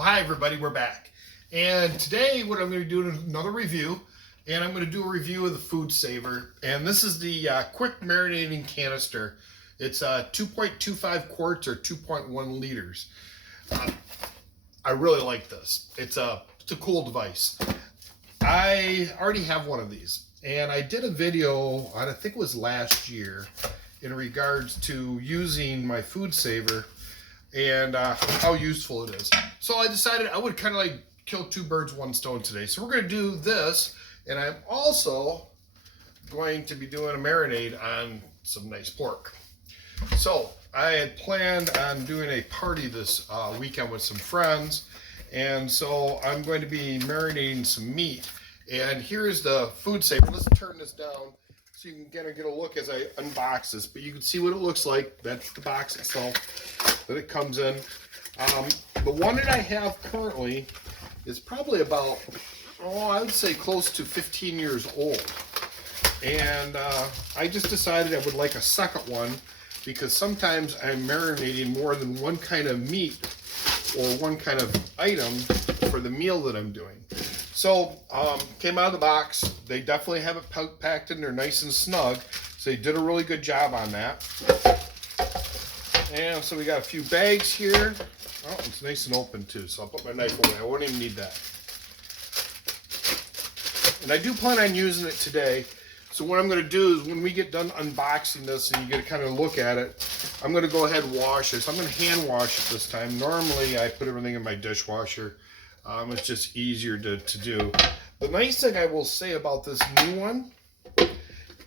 Well, hi everybody, we're back. And today what I'm going to do is another review, and I'm going to do a review of the Food Saver. And this is the quick marinating canister. It's 2.25 quarts or 2.1 liters. I really like this. It's a cool device. I already have one of these, and I did a video on, I think it was last year, in regards to using my Food Saver and how useful it is. So I decided I would kind of like kill two birds, one stone today. So we're going to do this, and I'm also going to be doing a marinade on some nice pork. So I had planned on doing a party this weekend with some friends, and so I'm going to be marinating some meat. And here's the Food Saver. Let's turn this down so you can get a look as I unbox this, but you can see what it looks like. That's the box itself that it comes in. The one that I have currently is probably about, I would say close to 15 years old. And I just decided I would like a second one, because sometimes I'm marinating more than one kind of meat or one kind of item for the meal that I'm doing. So, came out of the box. They definitely have it packed in there nice and snug. So they did a really good job on that. And so we got a few bags here. Oh, it's nice and open too, so I'll put my knife away. I won't even need that. And I do plan on using it today. So what I'm going to do is when we get done unboxing this and you get to kind of look at it, I'm going to go ahead and wash this. I'm going to hand wash it this time. Normally I put everything in my dishwasher. It's just easier to do. The nice thing I will say about this new one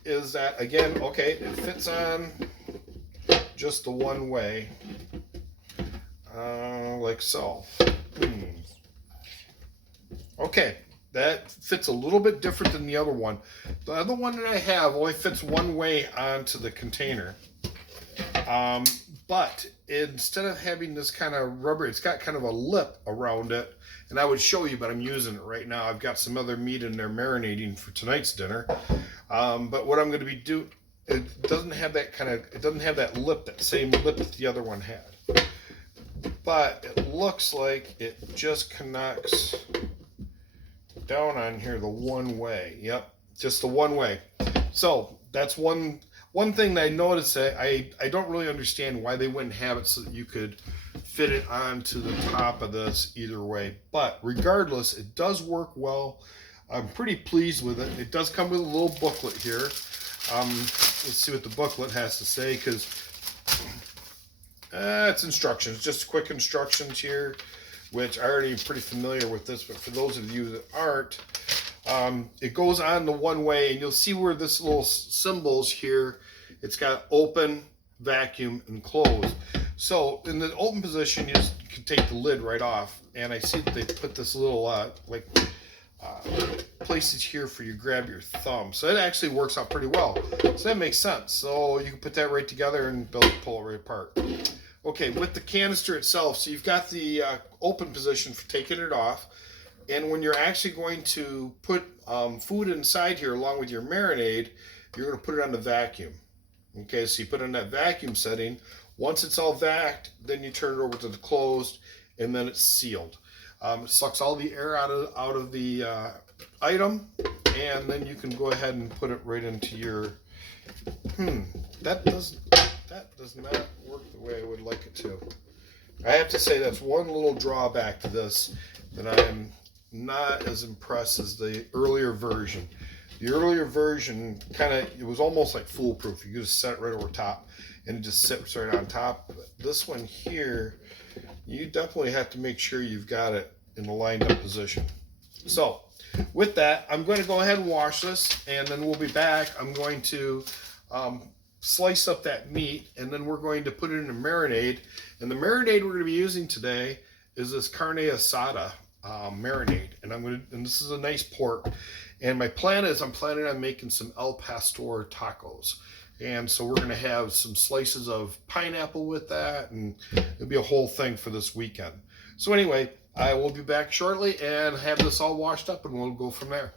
is that, again, okay, it fits on just the one way, like so. Okay, that fits a little bit different than the other one. The other one that I have only fits one way onto the container. But instead of having this kind of rubber, it's got kind of a lip around it. And I would show you, but I'm using it right now. I've got some other meat in there marinating for tonight's dinner. But what I'm going to be doing, it doesn't have that kind of, it doesn't have that lip, that same lip that the other one had. But it looks like it just connects down on here the one way. Yep, just the one way. So that's one thing that I noticed that I don't really understand why they wouldn't have it so that you could fit it onto the top of this either way. But regardless, it does work well. I'm pretty pleased with it. It does come with a little booklet here. Let's see what the booklet has to say, because it's instructions, just quick instructions here, which I already am pretty familiar with this, but for those of you that aren't, it goes on the one way, and you'll see where this little symbols here, it's got open, vacuum, and close. So in the open position, you just can take the lid right off, and I see that they put this little places here for you to grab your thumb. So it actually works out pretty well. So that makes sense. So you can put that right together and pull it right apart. Okay, with the canister itself, so you've got the open position for taking it off. And when you're actually going to put food inside here along with your marinade, you're going to put it on the vacuum. Okay, so you put it in that vacuum setting. Once it's all vacuumed, then you turn it over to the closed, and then it's sealed. It sucks all the air out of the item, and then you can go ahead and put it right into your. That does not work the way I would like it to. I have to say that's one little drawback to this, that I am not as impressed as the earlier version. The earlier version it was almost like foolproof. You just set it right over top and it just sits right on top. But this one here, you definitely have to make sure you've got it in the lined up position. So with that, I'm going to go ahead and wash this, and then we'll be back. I'm going to slice up that meat, and then we're going to put it in a marinade. And the marinade we're going to be using today is this Carne Asada marinade, and this is a nice pork. And my plan is I'm planning on making some El Pastor tacos, and so we're going to have some slices of pineapple with that, and it'll be a whole thing for this weekend. So anyway, I will be back shortly and have this all washed up, and we'll go from there.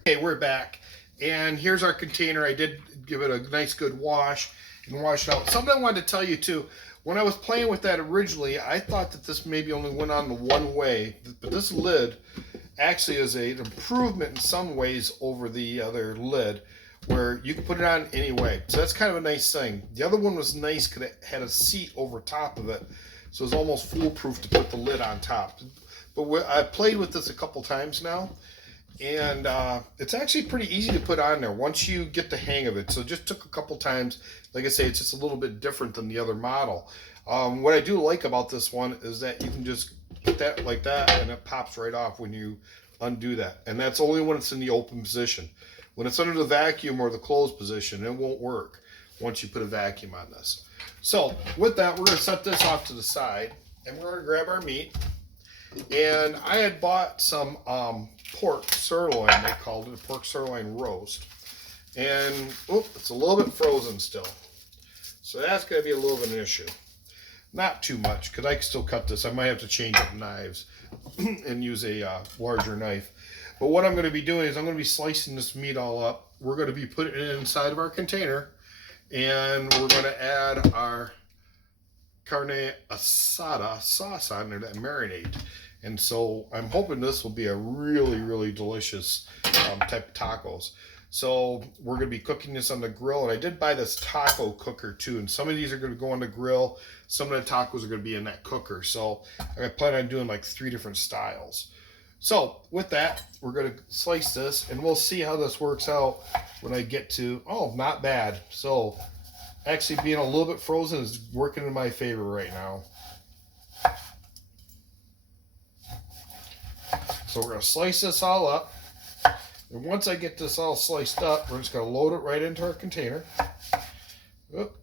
Okay, we're back, and here's our container. I did give it a nice good wash and wash it out. Something I wanted to tell you too, when I was playing with that originally, I thought that this maybe only went on the one way, but this lid actually is an improvement in some ways over the other lid, where you can put it on any way. So that's kind of a nice thing. The other one was nice because it had a seat over top of it, so it was almost foolproof to put the lid on top. But I played with this a couple times now, and it's actually pretty easy to put on there once you get the hang of it. So it just took a couple times. Like I say, it's just a little bit different than the other model. What I do like about this one is that you can just put that like that, and it pops right off when you undo that. And that's only when it's in the open position. When it's under the vacuum or the closed position, it won't work once you put a vacuum on this. So with that, we're going to set this off to the side, and we're going to grab our meat. And I had bought some pork sirloin, they called it, a pork sirloin roast. And it's a little bit frozen still. So that's going to be a little bit of an issue. Not too much, because I can still cut this. I might have to change up knives and use a larger knife. But what I'm going to be doing is I'm going to be slicing this meat all up. We're going to be putting it inside of our container, and we're going to add our Carne Asada sauce on there, that marinade. And so I'm hoping this will be a really, really delicious type of tacos. So we're going to be cooking this on the grill, and I did buy this taco cooker too, and some of these are going to go on the grill, some of the tacos are going to be in that cooker. So I plan on doing like 3 different styles. So with that, we're going to slice this, and we'll see how this works out when I get to, not bad. So actually being a little bit frozen is working in my favor right now. So we're going to slice this all up. And once I get this all sliced up, we're just going to load it right into our container.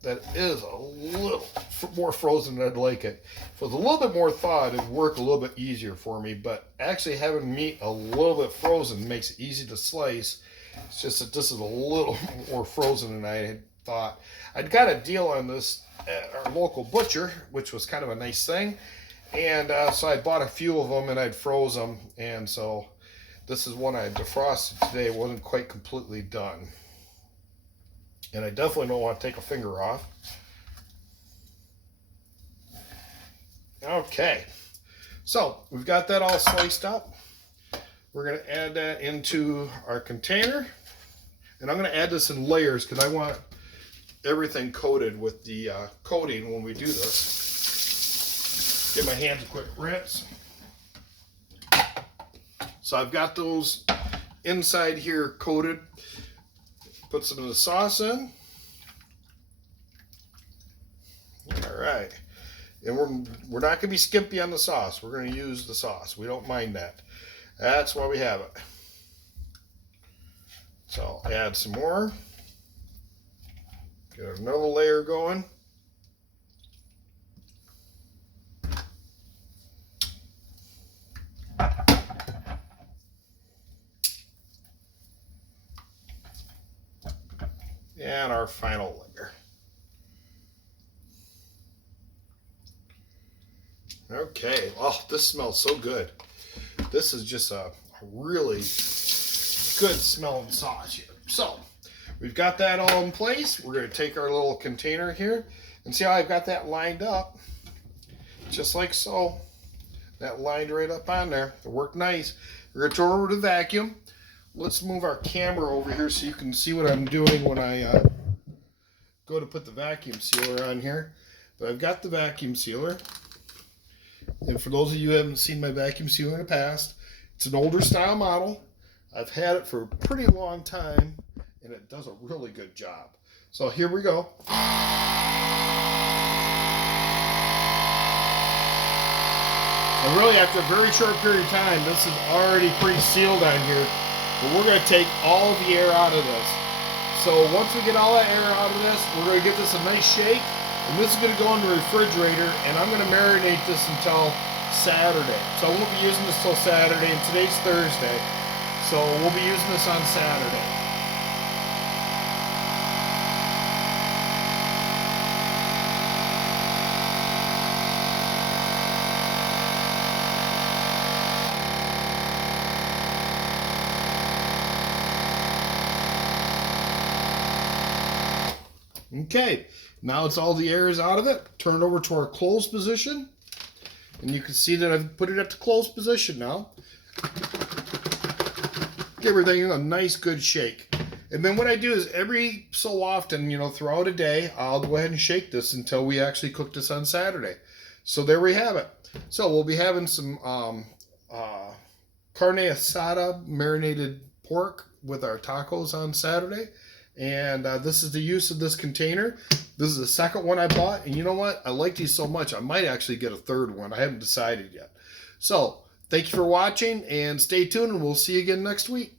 That is a little more frozen than I'd like it. If it was a little bit more thawed, it'd work a little bit easier for me. But actually having meat a little bit frozen makes it easy to slice. It's just that this is a little more frozen than I had thought. I'd got a deal on this at our local butcher, which was kind of a nice thing. And so I bought a few of them, and I'd froze them. And so this is one I defrosted today. It wasn't quite completely done. And I definitely don't want to take a finger off. Okay, so we've got that all sliced up. We're going to add that into our container. And I'm going to add this in layers because I want everything coated with the coating when we do this. Give my hands a quick rinse. So I've got those inside here coated. Put some of the sauce in. All right. And we're not going to be skimpy on the sauce. We're going to use the sauce. We don't mind that. That's why we have it. So add some more. Get another layer going. And our final layer. Okay, this smells so good. This is just a really good smelling sauce here. So, we've got that all in place. We're going to take our little container here and see how I've got that lined up. Just like so. That lined right up on there. It worked nice. We're going to throw it over to the vacuum. Let's move our camera over here so you can see what I'm doing when I go to put the vacuum sealer on here. But I've got the vacuum sealer. And for those of you who haven't seen my vacuum sealer in the past, it's an older style model. I've had it for a pretty long time, and it does a really good job. So here we go. And really, after a very short period of time, this is already pretty sealed on here. But we're going to take all of the air out of this. So once we get all that air out of this, we're going to give this a nice shake. And this is going to go in the refrigerator, and I'm going to marinate this until Saturday. So I won't be using this till Saturday, and today's Thursday. So we'll be using this on Saturday. Okay, now it's all the air is out of it. Turn it over to our closed position. And you can see that I've put it at the closed position now. Give everything a nice good shake. And then what I do is every so often, throughout a day, I'll go ahead and shake this until we actually cook this on Saturday. So there we have it. So we'll be having some Carne Asada marinated pork with our tacos on Saturday. And this is the use of this container. This is the second one I bought. And you know what? I like these so much, I might actually get a third one. I haven't decided yet. So thank you for watching and stay tuned, and we'll see you again next week.